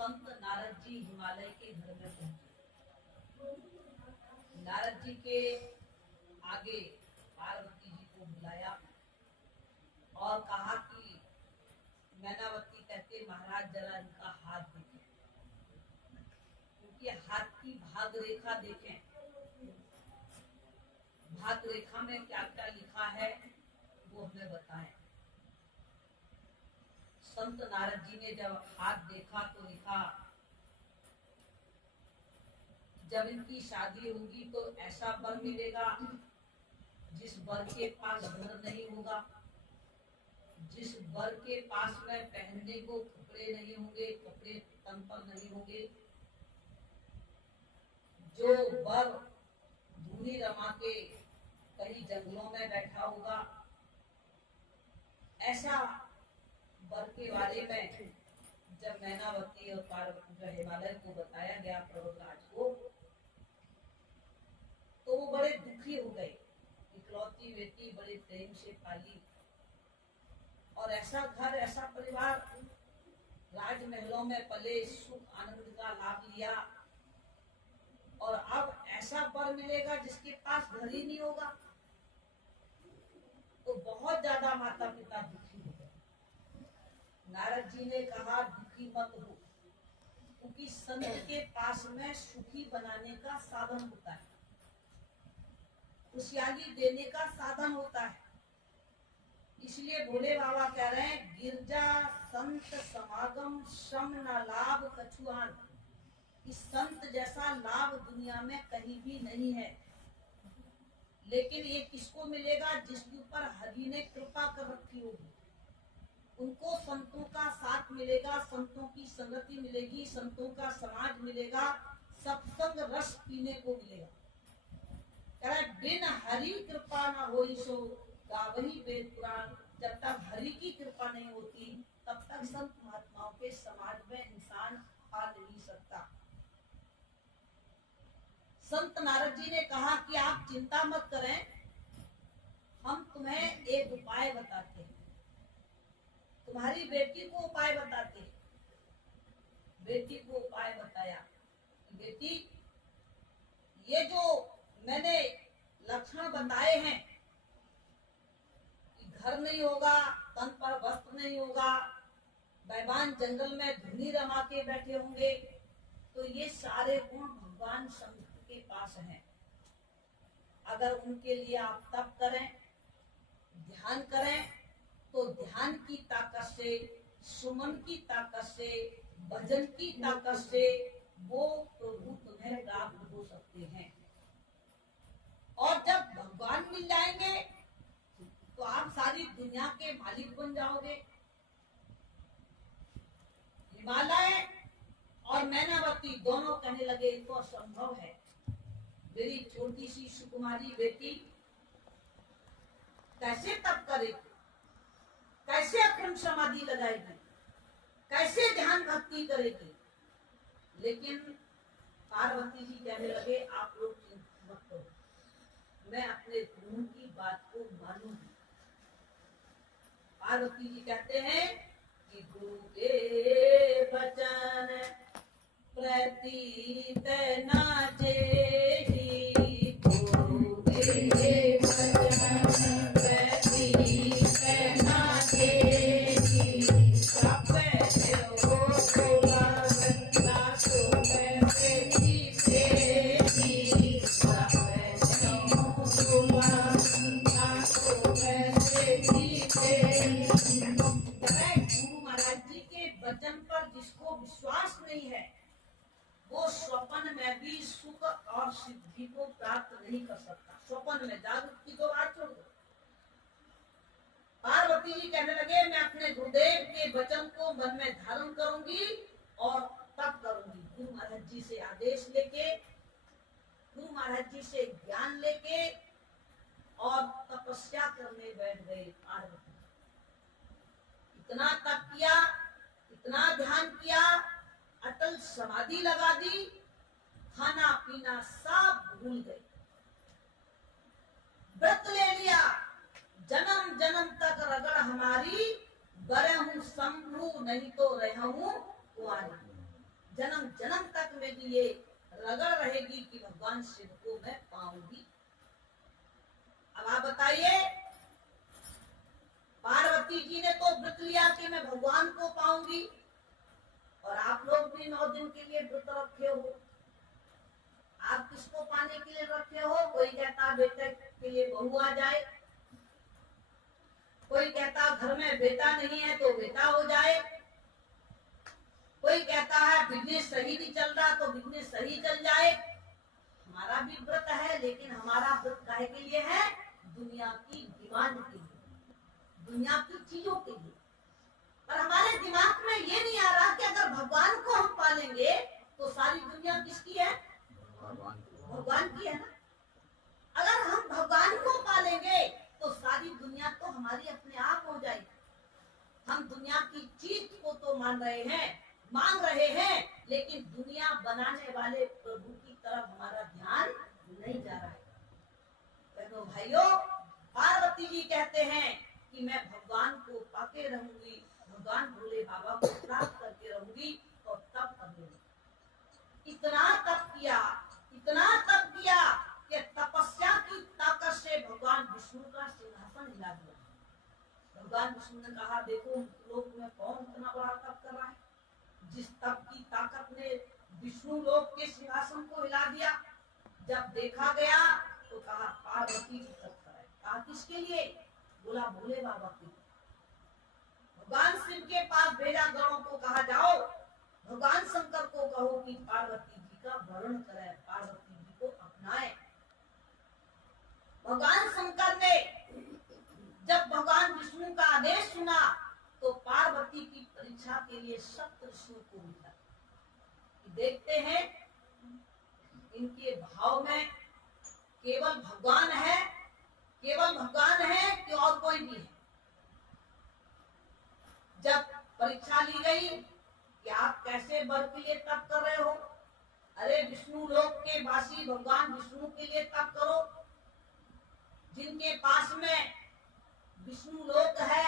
संत नारद जी हिमालय के घर में पहुंचे। नारद जी के आगे पार्वती जी को बुलाया और कहा कि मैनावती कहते महाराज जरा इनका हाथ देखें, उनके हाथ की भाग रेखा देखें, भाग रेखा में क्या क्या लिखा है वो हमें बताएं। संत नारद जी ने जब हाथ देखा तो लिखा, जब इनकी शादी होगी तो ऐसा वर मिलेगा जिस वर के पास घर नहीं होगा, जिस वर के पास में पहनने को कपड़े नहीं होंगे, कपड़े तन पर नहीं होंगे, जो वर धूनी रमा के कहीं जंगलों में बैठा होगा, ऐसा वर के बारे में जब मैनावती और पार्वती हिमालय को बताया गया पर्वतराज को, तो वो बड़े दुखी हो गए। इकलौती बेटी बड़े प्रेम से पाली और ऐसा घर ऐसा परिवार, राजमहलों में पले, सुख आनंद का लाभ लिया और अब ऐसा वर मिलेगा जिसके पास घर ही नहीं होगा, तो बहुत ज्यादा माता पिता दुखी हो गए। नारद जी ने कहा दुखी मत हो, क्योंकि संत के पास में सुखी बनाने का साधन होता है, खुशहाली देने का साधन होता है। इसलिए भोले बाबा कह रहे हैं गिरजा संत समागम श्रम न लाभ कछुआन, इस संत जैसा लाभ दुनिया में कहीं भी नहीं है। लेकिन ये किसको मिलेगा? जिसके ऊपर हरि ने कृपा कर रखी होगी, उनको संतों का साथ मिलेगा, संतों की संगति मिलेगी, संतों का समाज मिलेगा, सत्संग रस पीने को मिलेगा। कह रहा बिन हरि कृपा ना होई सो गावही वेद पुराण, जब तक हरि की कृपा नहीं होती तब तक संत महात्माओं के समाज में इंसान आ नहीं सकता। संत नारद जी ने कहा कि आप चिंता मत करें, हम तुम्हें एक उपाय बताते हैं, तुम्हारी बेटी को उपाय बताते हैं। बेटी को उपाय बताया, बेटी ये जो मैंने लक्षण बताए हैं कि घर नहीं होगा, तन पर वस्त्र नहीं होगा, बैबान जंगल में धुनी रमा के बैठे होंगे, तो ये सारे गुण भगवान शंकर के पास हैं। अगर उनके लिए आप तप करें, ध्यान करें, तो ध्यान की ताकत से, सुमन की ताकत से, भजन की ताकत से वो प्रभु तुम्हें प्राप्त हो सकते हैं। और जब भगवान मिल जाएंगे तो आप सारी दुनिया के मालिक बन जाओगे। हिमालय और मैनावती दोनों कहने लगे तो असंभव है, मेरी छोटी सी सुकुमारी बेटी कैसे तप करेगी, कैसे अखंड समाधि लगाएगी, कैसे ध्यान भक्ति करेगी। लेकिन पार्वती जी कहने लगे आप लोग चिंता मत करो, मैं अपने गुरु की बात को मानूंगी। पार्वती जी कहते हैं कि गुरु के वचन प्रतीत नाचे, गुरु के वचन प्रतीत नाचे, वचन पर जिसको विश्वास नहीं है वो स्वप्न में भी सुख और सिद्धि को प्राप्त नहीं कर सकता। स्वप्न में, जागृत की तो बात छोड़ दो। पार्वती जी कहने लगे मैं अपने गुरुदेव के वचन को मन में धारण करूंगी और तप करूंगी। गुरु महाराज जी से आदेश लेके, गुरु महाराज जी से ज्ञान लेके और तपस्या करने बैठ गए पार्वती। इतना तप किया, इतना ध्यान किया, अटल समाधि लगा दी, खाना पीना सब भूल गए, व्रत ले लिया, जन्म जन्म तक रगड़ हमारी, बरे हूँ शंभु नहीं तो रहा हूँ कुंवारी। जन्म जन्म तक मेरी ये रगड़ रहेगी कि भगवान शिव को मैं पाऊंगी। अब आप बताइए, पार्वती जी ने तो व्रत लिया कि मैं भगवान को पाऊंगी, और आप लोग भी 9 दिन के लिए व्रत रखे हो। आप किसको पाने के लिए रखे हो? कोई कहता बेटे के लिए बहू आ जाए, कोई कहता घर में बेटा नहीं है तो बेटा हो जाए, कोई कहता है बिजनेस सही नहीं चल रहा तो बिजनेस सही चल जाए। हमारा भी व्रत है, लेकिन हमारा व्रत काहे के लिए है? दुनिया की डिमांड के लिए, दुनिया की चीजों के लिए। पर हमारे दिमाग में ये नहीं आ रहा कि अगर भगवान को हम पालेंगे तो सारी दुनिया किसकी है? भगवान की है ना। अगर हम भगवान को पालेंगे तो सारी दुनिया तो हमारी अपने आप हो जाएगी। हम दुनिया की चीज को तो मांग रहे हैं, लेकिन दुनिया बनाने वाले प्रभु की तरफ हमारा ध्यान नहीं जा रहा है। बहनों भाइयों, पार्वती जी कहते हैं कि मैं भगवान को पाके रहूंगी, भगवान भोले बाबा को प्राप्त करके रहूंगी, और तब करूंगी। इतना तप किया कि तपस्या की ताकत से भगवान विष्णु का सिंहासन हिला दिया। भगवान विष्णु ने कहा, देखो लोक में कौन इतना बड़ा तप कर रहा है। जिस तप की ताकत ने विष्णु लोक के सिंहासन को हिला दिया। जब देखा गया तो कहा पार्वती जी तप कराए। कहा किसके लिए? बोला भोले बाबा के लिए। भगवान शिव के पास भेजा गणों को, कहा जाओ भगवान शंकर को कहो कि पार्वती जी का वर्ण कराए, पार्वती जी को अपनाए। भगवान शंकर ने जब भगवान विष्णु का आदेश सुना तो पार्वती की परीक्षा के लिए सप्तऋषियों को भेजा। देखते हैं इनके भाव में केवल भगवान है कि और कोई भी है। जब परीक्षा ली गई कि आप कैसे वर के लिए तप कर रहे हो, अरे विष्णु लोक के वासी भगवान विष्णु के लिए तप करो, जिनके पास में विष्णु लोक है,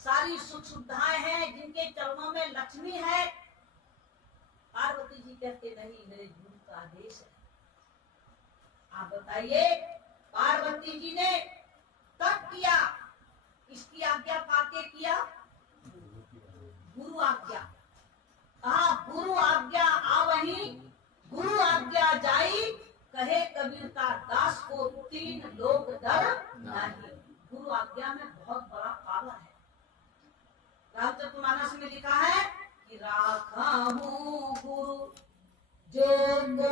सारी सुख सुविधाएं हैं, जिनके चरणों में लक्ष्मी है। पार्वती जी कहते नहीं, मेरे गुरु का आदेश है। आप बताइए, पार्वती जी ने तप किया, इसकी आज्ञा पाके किया, गुरु आज्ञा। कहा गुरु आज्ञा आवही, गुरु आज्ञा जाई, कहे कबीरता दास को 3 लोक डर नहीं। गुरु आज्ञा में बहुत बड़ा पावर है। रामचरितमानस में लिखा है कि राखा हूँ गुरु जो को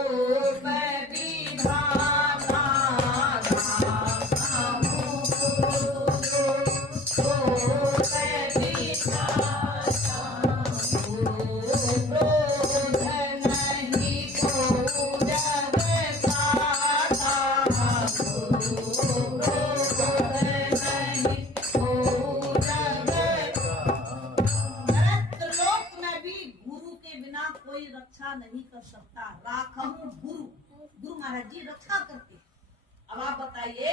मैं विधाता, राखा हूँ गुरु जो मैं विधाता, गुरु क्रोध नहीं को जब खाता, गुरु क्रोध नहीं को जब कोई रक्षा नहीं कर सकता। राखहूं गुरु, गुरु महाराज जी रक्षा करते। अब आप बताइए,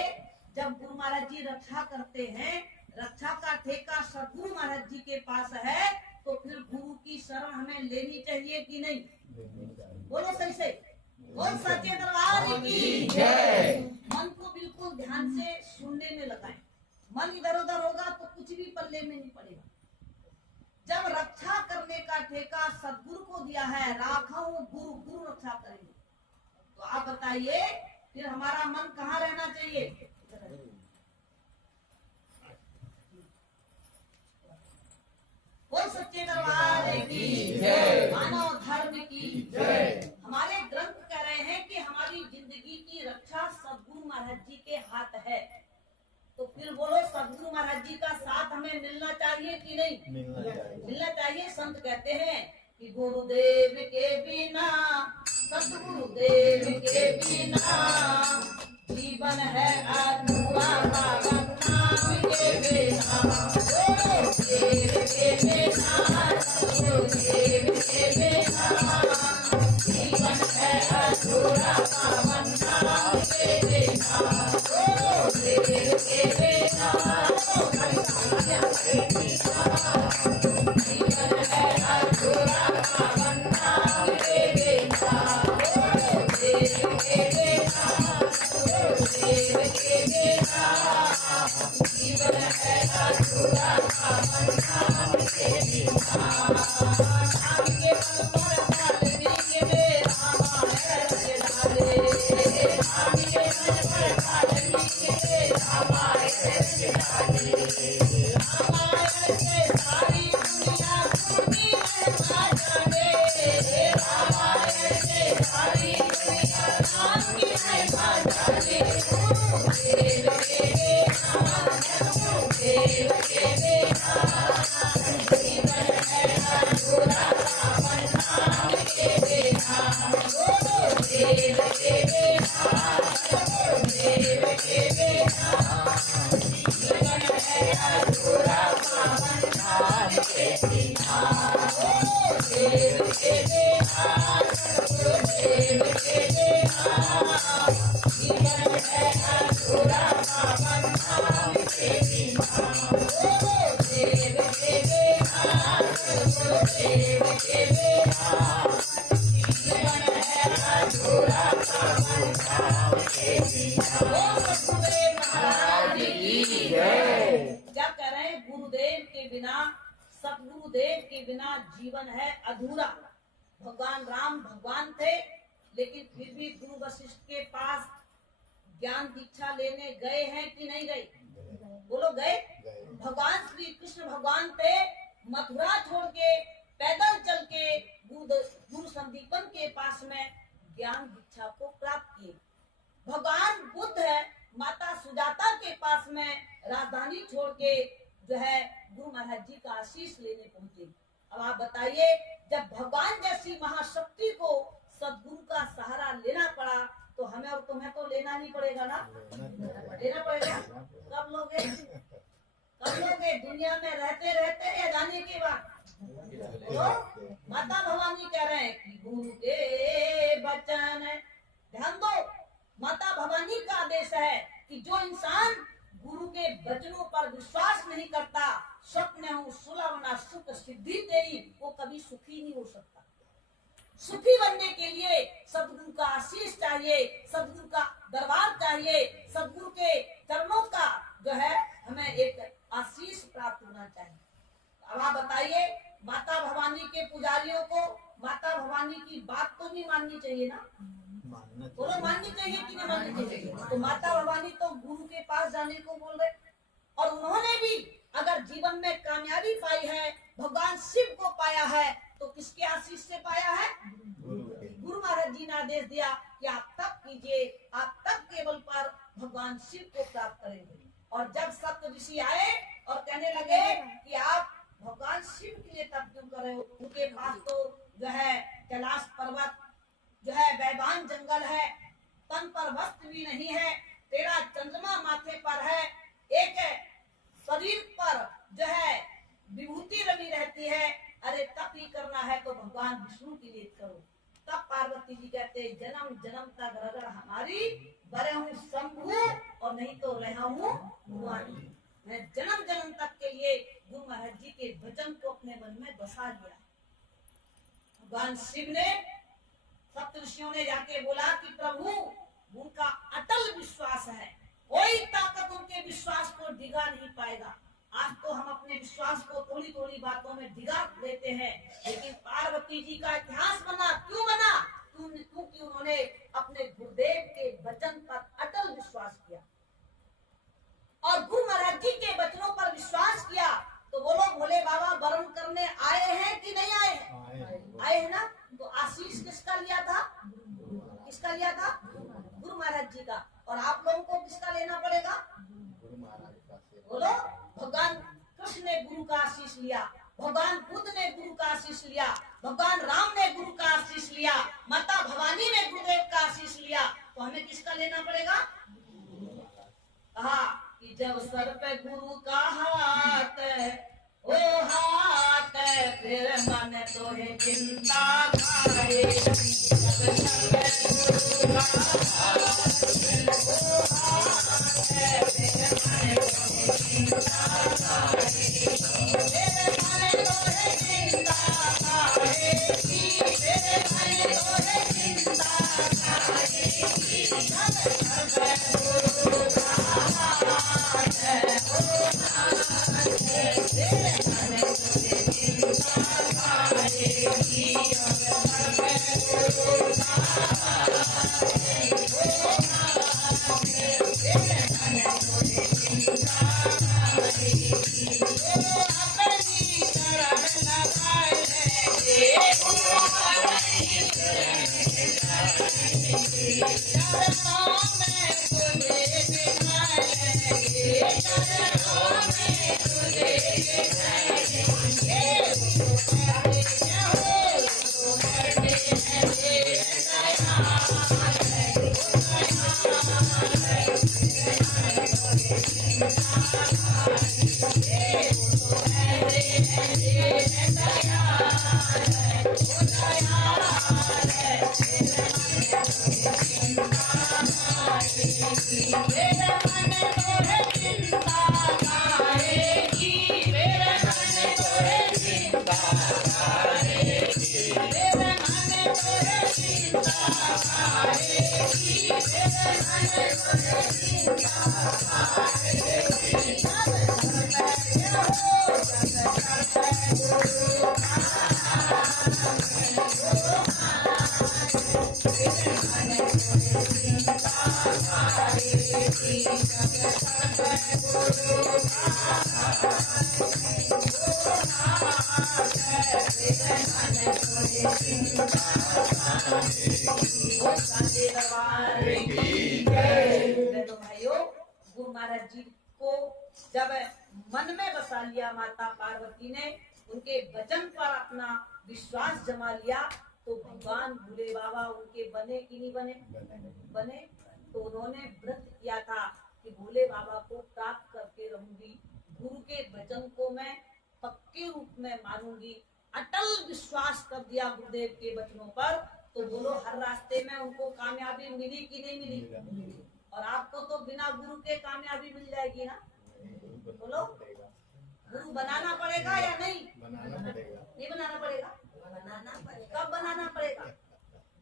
जब गुरु महाराज जी रक्षा करते हैं, रक्षा का ठेका सदगुरु महाराज जी के पास है, तो फिर गुरु की शरण हमें लेनी चाहिए कि नहीं? बोलो सही से, बोल सच्चे दरबार की जय। मन को बिल्कुल ध्यान से सुनने में लगाएं। मन इधर उधर होगा तो कुछ भी पल्ले में नहीं पड़ेगा। जब रक्षा करने का ठेका सदगुरु को दिया है, राखहूं गुरु, गुरु रक्षा करेंगे, तो आप बताइए फिर हमारा मन कहाँ रहना चाहिए? बोल सच्चे दरबार की जय, मानव धर्म की जय। हमारे ग्रंथ कह रहे हैं कि हमारी जिंदगी की रक्षा सदगुरु महाराज जी के हाथ है। तो फिर बोलो, सदगुरु महाराज जी का साथ हमें मिलना चाहिए कि नहीं? मिलना चाहिए। संत कहते हैं कि गुरुदेव के बिना, सदगुरुदेव के बिना जीवन है अधूरा, पावन नाम के बिना, गुरुदेव के बिना, गुरुदेव के बिना जीवन है अधूरा, पावन नाम के बिना, गुरुदेव के बिना जीवन है अधूरा, पावन नाम सतगुरुदेव के बिना जीवन है अधूरा। भगवान राम भगवान थे, लेकिन फिर भी गुरु वशिष्ठ के पास ज्ञान दीक्षा लेने गए हैं कि नहीं गए? बोलो गए। भगवान श्री कृष्ण भगवान थे, मथुरा छोड़ के पैदल चल के गुरु संदीपन के पास में ज्ञान दीक्षा को प्राप्त किए। भगवान बुद्ध है, माता सुजाता के पास में राजधानी छोड़ के जो है गुरु महाराज जी का आशीष लेने पहुंचे। अब आप बताइए, जब भगवान जैसी महाशक्ति को सदगुरु का सहारा लेना पड़ा, तो हमें और तुम्हें तो लेना नहीं पड़ेगा ना? लेना पड़ेगा। कब लोगे? कब लोगे? दुनिया में रहते रहते या जाने के बाद? तो माता भवानी कह रहे हैं कि गुरु के वचन, ध्यान दो, माता भवानी का आदेश है कि जो इंसान गुरु के वचनों पर विश्वास नहीं करता, स्वप्न हूँ सुलभ ना सुख सिद्धि तेरी, वो कभी सुखी नहीं हो सकता। सुखी बनने के लिए सदगुरु का आशीष चाहिए, सदगुरु का दरबार चाहिए, सदगुरु के चरणों का जो है हमें एक आशीष प्राप्त होना चाहिए। अब आप बताइए, माता भवानी के पुजारियों को माता भवानी की बात तो नहीं माननी चाहिए ना? बोलो माननी चाहिए कि नहीं माननी चाहिए? तो माता भवानी तो गुरु के पास जाने को बोल रहे, और उन्होंने भी अगर जीवन में कामयाबी पाई है, भगवान शिव को पाया है, तो किसके आशीष से पाया है? गुरु महाराज जी ने आदेश दिया कि आप तप कीजिए, आप तप केवल पर भगवान शिव को प्राप्त करेंगे। और जब सप्त ऋषि आए और कहने लगे कि आप भगवान शिव के लिए तप क्यों कर रहे हो, उनके पास तो जो है कैलाश पर्वत जो है बैबान जंगल है, तन पर वस्त्र भी नहीं है, तेरा चंद्रमा माथे पर है, एक शरीर पर जो है विभूति रवि रहती है, अरे तप ही करना है तो भगवान विष्णु के लिए करो। तब पार्वती जी कहते, जन्म जन्म तक अगर हमारी बरे हूँ शंभु और नहीं तो रहा हूँ भुवानी। मैं जन्म जन्म तक के लिए गुरु महाराज जी के वचन को अपने मन में बसा लिया। भगवान शिव ने, सप्तऋषियों ने जाके बोला कि प्रभु, उनका अटल विश्वास है, कोई ताकत उनके विश्वास को डिगा नहीं पाएगा। आज तो हम अपने विश्वास को थोड़ी थोड़ी बातों में डिगा देते हैं, लेकिन पार्वती जी का इतिहास बना, क्यों बना? क्योंकि उन्होंने अपने गुरुदेव के वचन पर अटल विश्वास किया और गुरु महाराज जी के वचनों पर विश्वास किया। तो वो लोग भोले बाबा वरण करने आए हैं कि नहीं आए हैं? आए हैं ना? तो आशीष किसका लिया था? किसका लिया था? गुरु महाराज जी का। और आप लोगों को किसका लेना पड़ेगा? बोलो। भगवान कृष्ण ने गुरु का आशीष लिया, भगवान बुद्ध ने गुरु का आशीष लिया, भगवान राम ने गुरु का आशीष लिया, माता भवानी ने गुरुदेव का आशीष लिया, तो हमें किसका लेना पड़ेगा? कहा कि जब सर पे गुरु का हाथ, ओ हाथ, फिर मन तो है चिंता खाए, जब सर पे गुरु का हाथ, ओ हाथ, फिर मन तो है चिंता खाए, फिर मन तो है चिंता खाए, फिर मन तो है चिंता खाए, जब सर पे गुरु का हाथ, ओ हाथ, फिर मन तो भाइयों, गुरु महाराज जी को जब मन में बसा लिया माता पार्वती ने, उनके वचन पर अपना विश्वास जमा लिया, तो भगवान भोले बाबा उनके बने कि नहीं बने? बने। तो उन्होंने व्रत किया था कि भोले बाबा को प्राप्त करके रहूंगी, गुरु के वचन को मैं पक्के रूप में मानूंगी। अटल विश्वास कर दिया गुरुदेव के वचनों पर। तो बोलो, हर रास्ते में उनको कामयाबी मिली कि नहीं मिली? और आपको तो बिना गुरु के कामयाबी मिल जाएगी ना? बोलो, गुरु बनाना पड़ेगा या नहीं? नहीं बनाना पड़ेगा? कब बनाना पड़ेगा?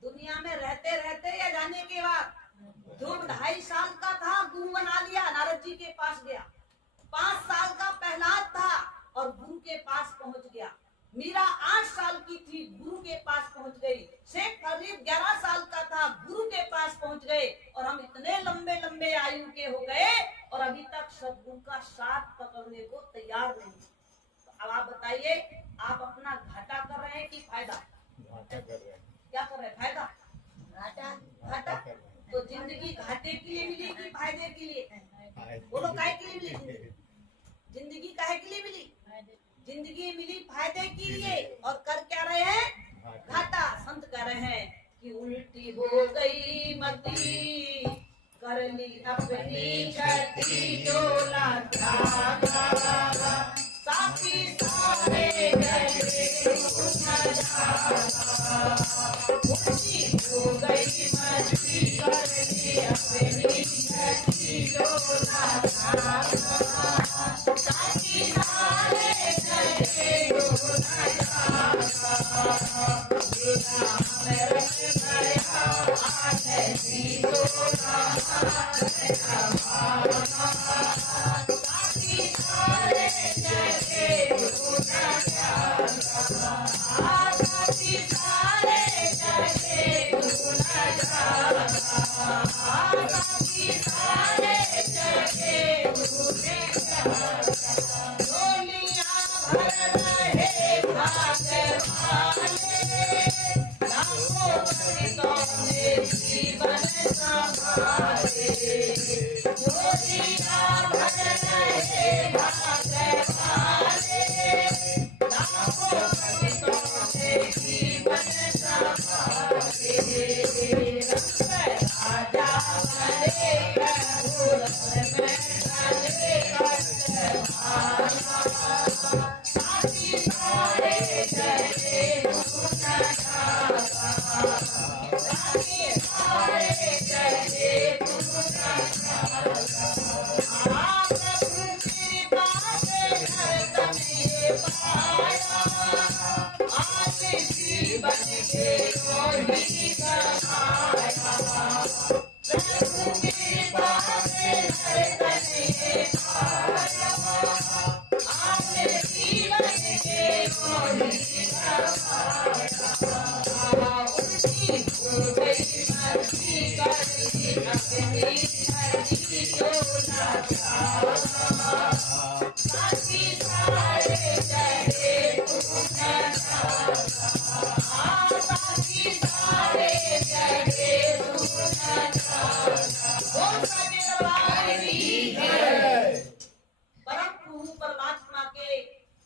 दुनिया में रहते रहते या जाने के बाद? ध्रुव 2.5 साल का था, गुरु बना लिया, नारद जी के पास गया। 5 साल का प्रहलाद था और गुरु के पास पहुंच गया। मीरा 8 साल की थी, गुरु के पास पहुंच गई। शेख फरीद 11 साल का था, गुरु के पास पहुंच गए। और हम इतने लंबे लंबे आयु के हो गए और अभी तक सदगुरु का साथ पकड़ने को तैयार नहीं। तो अब आप बताइए, आप अपना घाटा कर रहे हैं कि फायदा? घाटा कर रहे हैं। क्या कर रहे हैं? फायदा? घाटा। तो जिंदगी घाटे के लिए मिली कि फायदे के लिए? बोलो, काहे के लिए मिली जिंदगी? काहे के लिए मिली जिंदगी? मिली फायदे के लिए, और कर क्या रहे हैं? घाटा। संत कह रहे हैं कि उल्टी हो गई मती, कर ली अपनी छठी डोला साथी सारे गए। उल्टी हो गई मती, कर ली अपनी छठी डोला साथी सारे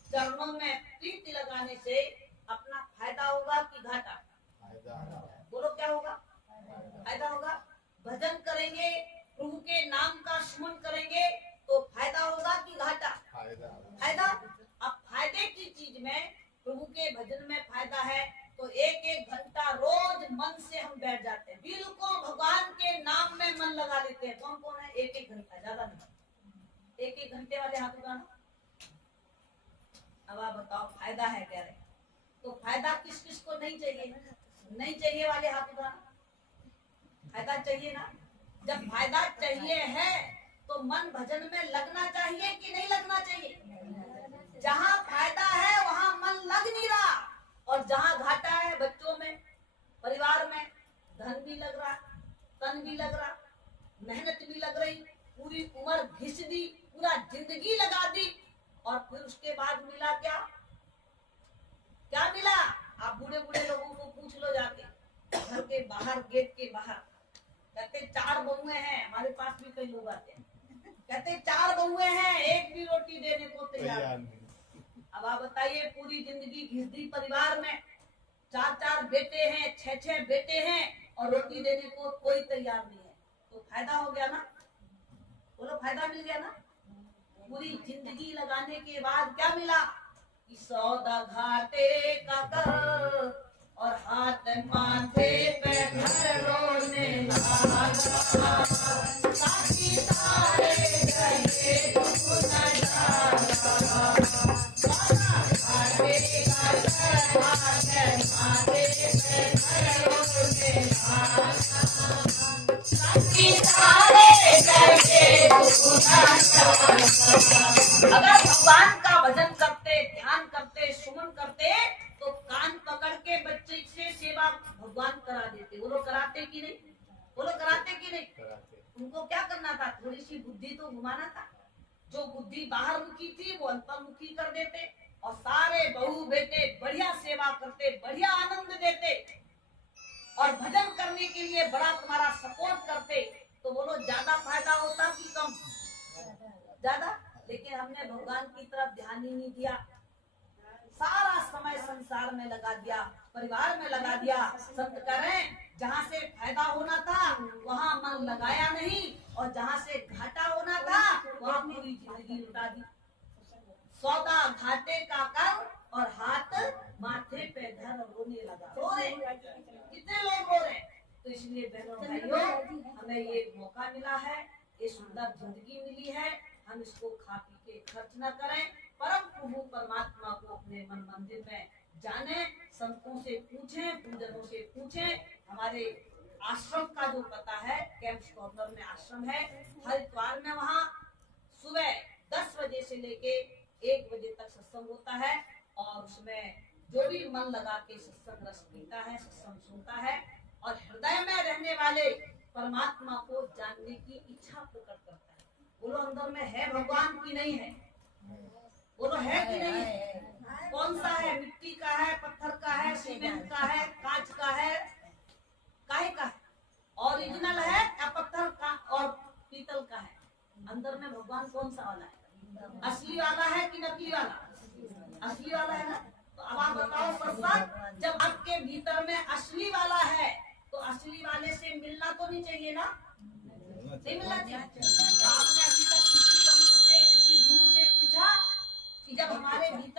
चरणों में प्रीति लगाने से अपना फायदा होगा कि घाटा? बोलो, क्या होगा? फायदा होगा। भजन करेंगे, प्रभु के नाम का स्मरण करेंगे तो फायदा होगा कि घाटा? फायदा। अब फायदे की चीज में, प्रभु के भजन में फायदा है तो 1-1 घंटा रोज मन से हम बैठ जाते हैं, बिल्कुल भगवान के नाम में मन लगा लेते हैं। कौन कौन है? 1-1 घंटा, ज्यादा नहीं। 1-1 घंटे वाले हाथ उठाना। अब आप बताओ फायदा है कह रहे, तो फायदा किस किस को नहीं चाहिए? नहीं चाहिए वाले हाथ उठाना। फायदा चाहिए ना? जब फायदा चाहिए है तो मन भजन में लगना चाहिए कि नहीं लगना चाहिए? जहाँ फायदा है वहाँ मन लग नहीं रहा, और जहाँ घाटा है बच्चों में, परिवार में, धन भी लग रहा, तन भी लग रहा, मेहनत भी लग रही, पूरी उम्र घिस दी, पूरा जिंदगी लगा दी, और फिर उसके बाद मिला क्या? क्या मिला? आप बूढ़े बूढ़े लोगों को पूछ लो जाके, घर के बाहर, गेट के बाहर, कहते 4 बहुएं हैं। हमारे पास भी कई लोग आते हैं, कहते 4 बहुएं हैं, एक भी रोटी देने को तैयार नहीं। अब आप बताइए, पूरी जिंदगी घिस दी परिवार में, 4-4 बेटे हैं, 6-6 बेटे हैं, और रोटी देने को कोई तैयार नहीं है, तो फायदा हो गया ना? बोलो, फायदा मिल गया ना? पूरी जिंदगी लगाने के बाद क्या मिला? कि सौदा घाटे का कर, और हाथ माथे पे धर रोने लगा, साथी सारे गए दुख न जाना, सौदा घाटे का कर, हाथ माथे पे धर रोने लगा, साथी सारे गए दुख न जाना। अगर भगवान का भजन करते, ध्यान करते, सुमन करते, तो कान पकड़ के बच्चे से सेवा भगवान करा देते। वो लोग कराते कि नहीं? वो लोग कराते कि नहीं? उनको क्या करना था? थोड़ी सी बुद्धि तो घुमाना था। जो बुद्धि बाहर मुखी थी वो अंतर्मुखी कर देते, और सारे बहू बेटे बढ़िया सेवा करते, बढ़िया आनंद देते, और भजन करने के लिए बड़ा तुम्हारा सपोर्ट करते, तो बोलो ज्यादा फायदा होता कि कम? ज्यादा। लेकिन हमने भगवान की तरफ ध्यान ही नहीं दिया, सारा समय संसार में लगा दिया, परिवार में लगा दिया। संत कह रहे हैं, जहाँ से फायदा होना था वहाँ मन लगाया नहीं, और जहाँ से घाटा होना था वहाँ पूरी जिंदगी लुटा दी। सौदा घाटे का कर, और हाथ माथे पे धर रोने लगा। रो रहे, कितने लोग रो रहे? तो इसलिए बहनों भाइयों, हमें ये मौका मिला है, ये सुंदर जिंदगी मिली है, हम इसको खा पी के खर्च न करें, परम प्रभु परमात्मा को अपने मन मंदिर में जाने, संतों से पूछें, पूजनों से पूछें। हमारे आश्रम का जो पता है, कैंप्स कॉर्नर में आश्रम है, हर इतवार में वहाँ सुबह 10 बजे से लेके 1 बजे तक सत्संग होता है, और उसमें जो भी मन लगा के सत्संग रस पीता है, सत्संग सुनता है, और हृदय में रहने वाले परमात्मा को जानने की इच्छा प्रकट करता है। बोलो, अंदर में है भगवान की नहीं है? बोलो, है कि नहीं है? कौन सा है? मिट्टी का है, पत्थर का है, सीमेंट का है, कांच का है, काहे का है? ओरिजिनल है या पत्थर का और पीतल का है? अंदर में भगवान कौन सा वाला है? असली वाला है कि नकली वाला? असली वाला है ना? तो अब आप बताओ सत्संग, जब आपके भीतर में असली वाला है, तो असली वाले से मिलना तो नहीं चाहिए ना? नहीं मिलना चाहिए। आपने अभी तक किसी संत से, किसी गुरु से पूछा कि जब हमारे भीतर